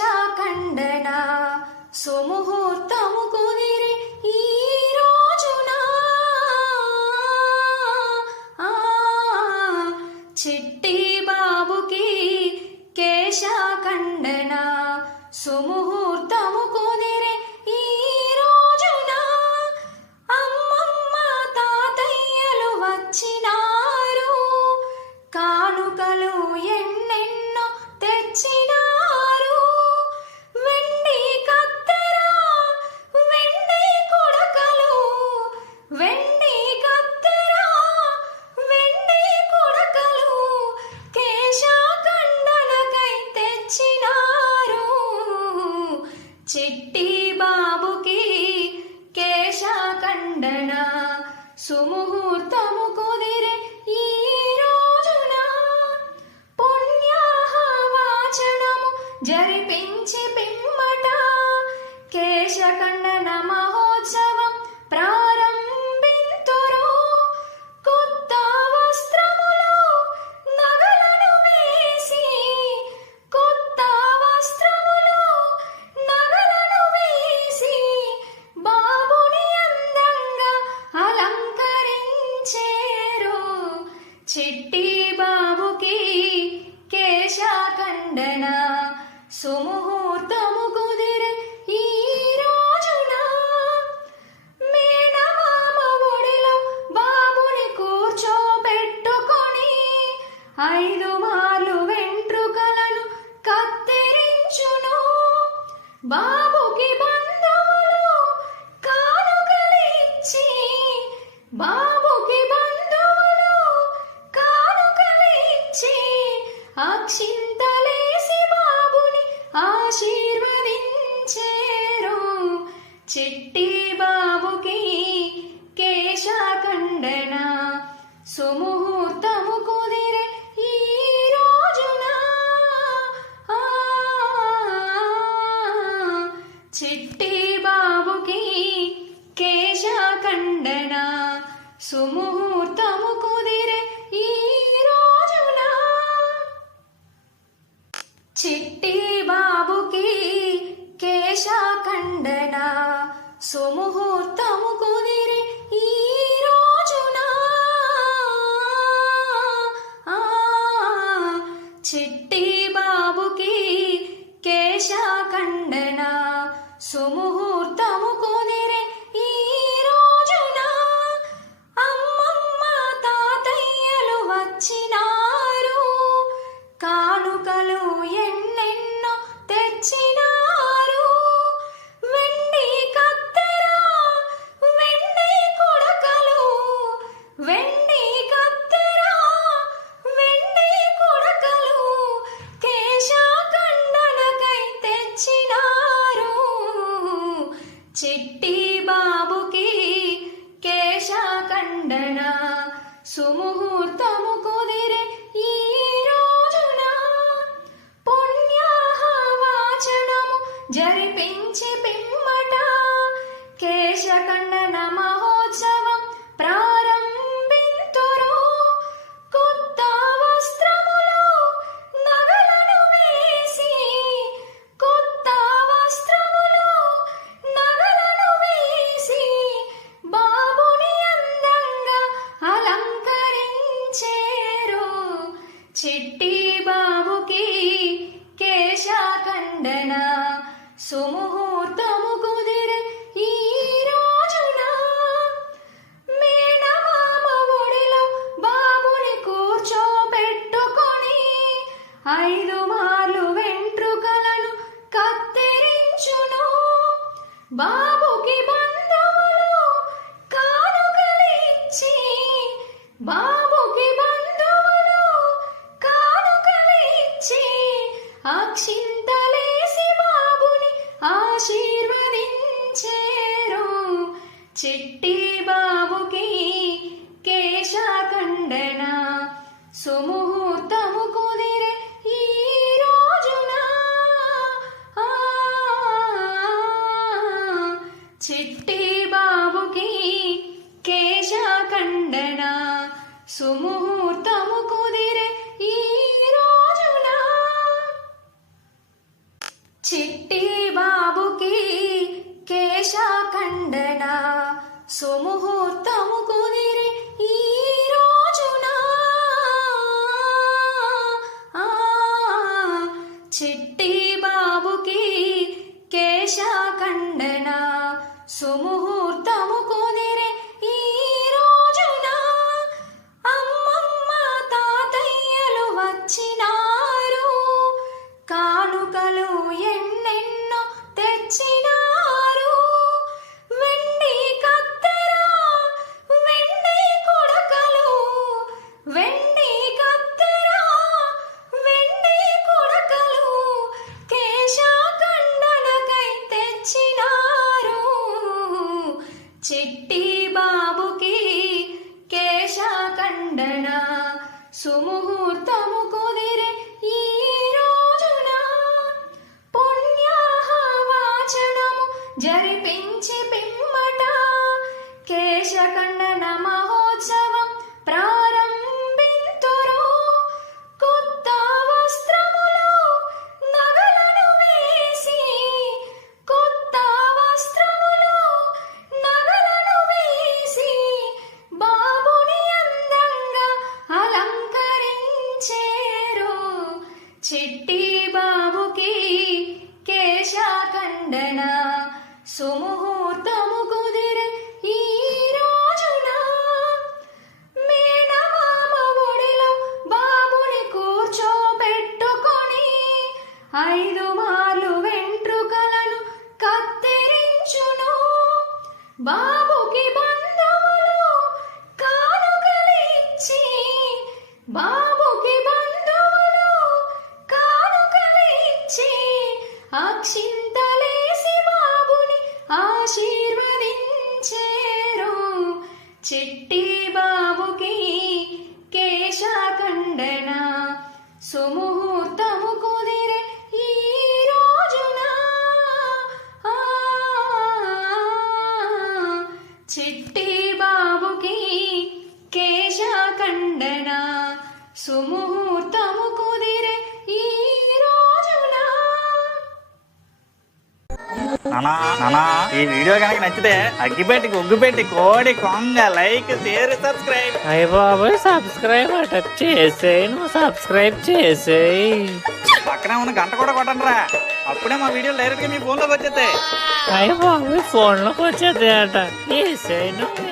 కేశఖండన సుముహూర్తము కుదిరి ఈ రోజున చిట్టి బాబుకి కేశఖండన సుముహూర్తము కుదిరి ఈ రోజున అమ్మమ్మ తాతయ్యలు వచ్చినారు, కానుకలు ఎన్నెన్నో తెచ్చినారు. వెండి కత్తెర వెండి కొడకలు, వెండి కత్తెర వెండి కొడకలు కేశఖండనకై తెచ్చినారు. చిట్టి బాబుకి కేశఖండన సుముహూర్తము కుదిరే ఈ రోజున పుణ్యాహవాచనము జరిపించి పిమ్మట కేశఖండన మహోత్సవం ప్రారంభింతురు. కొత్త వస్త్రములు నగలను వేసి, కొత్త వస్త్రములు నగలను వేసి బాబుని అందంగా అలంకరించేరు. చిట్టి బాబుకి కేశఖండన సుముహూర్తము కుదిరే ఈ రోజున మేనమామ ఒడిలో బాబుని కూర్చోబెట్టుకొని 5 మార్లు వెంట్రుకలను కత్తిరించును. బాబుకి బంధువులు కానుకలిచ్చి, బాబుకి బంధువులు కానుకలిచ్చి అక్షింతలేసి బాబుని ఆశీర్వదించేరు. చిట్టి బాబుకి కేశఖండన సుముహూర్తము కుదిరే ఈ రోజున చిట్టి బాబుకి కేశఖండన సుముహూర్తము కుదిరే ఈ రోజున చిట్టి బాబుకి కేశఖండన సుముహూర్తము కుదిరి ఈ రోజున చిట్టి బాబుకి కేశఖండన సుముహూర్తము కుదిరి ఈ రోజున అమ్మమ్మ తాతయ్యలు వచ్చినారు, కానుకలు ఎన్నెన్నో తెచ్చినారు. వెండి కత్తెర వెండి కొడకలు, వెండి కత్తెర వెండి కొడకలు కేశఖండనకై తెచ్చినారు. చిట్టి బాబుకి కేశఖండన సుముహూర్తము కుదిరే ఈ రోజున పుణ్యాహవాచనము జరిపించి పిమ్మట కేశఖండన మహోత్సవం ప్రారంభింతురు. కొత్త వస్త్రములు నగలను వేసి, కొత్త వస్త్రములు నగలను వేసి బాబుని అందంగా అలంకరించేరు. చిట్టి బాబుకి కేశఖండన సుముహూర్తము కుదిరే ఈ రోజున మేనమామ ఒడిలో బాబుని కూర్చోబెట్టుకొని 5 మార్లు వెంట్రుకలను కత్తిరించును. బాబుకి బంధువులు కానుకలిచ్చి, బాబుకి బంధువులు కానుకలిచ్చి అక్షింతలేసి బాబుని ఆశీర్వదించేరు. చిట్టి బాబుకి కేశఖండన సుముహూర్తము కుదిరే ఈ రోజున చిట్టి బాబుకి కేశఖండన సుముహూర్తము కుదిరే ఈ రోజున చిట్టి బాబుకి కేశఖండన సుముహూర్తము కుదిరి ఈ రోజున చిట్టి బాబుకి కేశఖండన సుముహూర్తము కుదిరి ఈ రోజున అమ్మమ్మ తాతయ్యలు వచ్చినారు కానుకలు ఎన్నెన్నో తెచ్చినారు వెండి కత్తెర వెండి కుడకలు వెండి కత్తెర వెండి కుడకలు కేశఖండనకై తెచ్చినారు చిట్టి బాబుకి కేశఖండన సుముహూర్తము కుదిరే ఈ రోజున పుణ్యాహవాచనము జరిపించి పిమ్మట కేశఖండన మహోత్సవం ప్రారంభింతురు కొత్త వస్త్రములు నగలను వేసి కొత్త వస్త్రములు నగలను వేసి బాబుని అందంగా అలంకరించేరు చిట్టి బాబుకి కేశఖండన సుముహూర్తము కుదిరే ఈ రోజున మేనమామ ఒడిలో బాబుని కూర్చోబెట్టుకొని 5 మార్లు వెంట్రుకలను కత్తిరించును బాబుకి బంధువులు కానుకలిచ్చి బాబుకి బంధువులు కానుకలిచ్చి అక్షింతలేసి బాబుని ఆశీర్వదించేరు చిట్టి బాబుకి కేశఖండన సుముహూర్తము కుదిరే ఈ రోజున చిట్టి బాబుకి కేశఖండన సుముహూర్తము కుదిరే ఈ రోజున. నానా ఈ వీడియో కనుక నచ్చితే అగ్గిపెట్టి ఒగ్గుపెట్టి కోడి కొంగ లైక్ షేర్ సబ్స్క్రైబ్. అయ్య బాబోయ్ సబ్స్క్రైబ్ అట చేసేయి, నువ్వు సబ్స్క్రైబ్ చేసేయి. పక్కనే ఉన్న గంట కూడా కొట్టండి రా, అప్పుడే మా వీడియో డైరెక్ట్ గా మీ ఫోన్ లోకి వచ్చేస్తాయి. అయ్య బాబోయ్ ఫోన్లోకి వచ్చేది అట చేసేయి నువ్వు.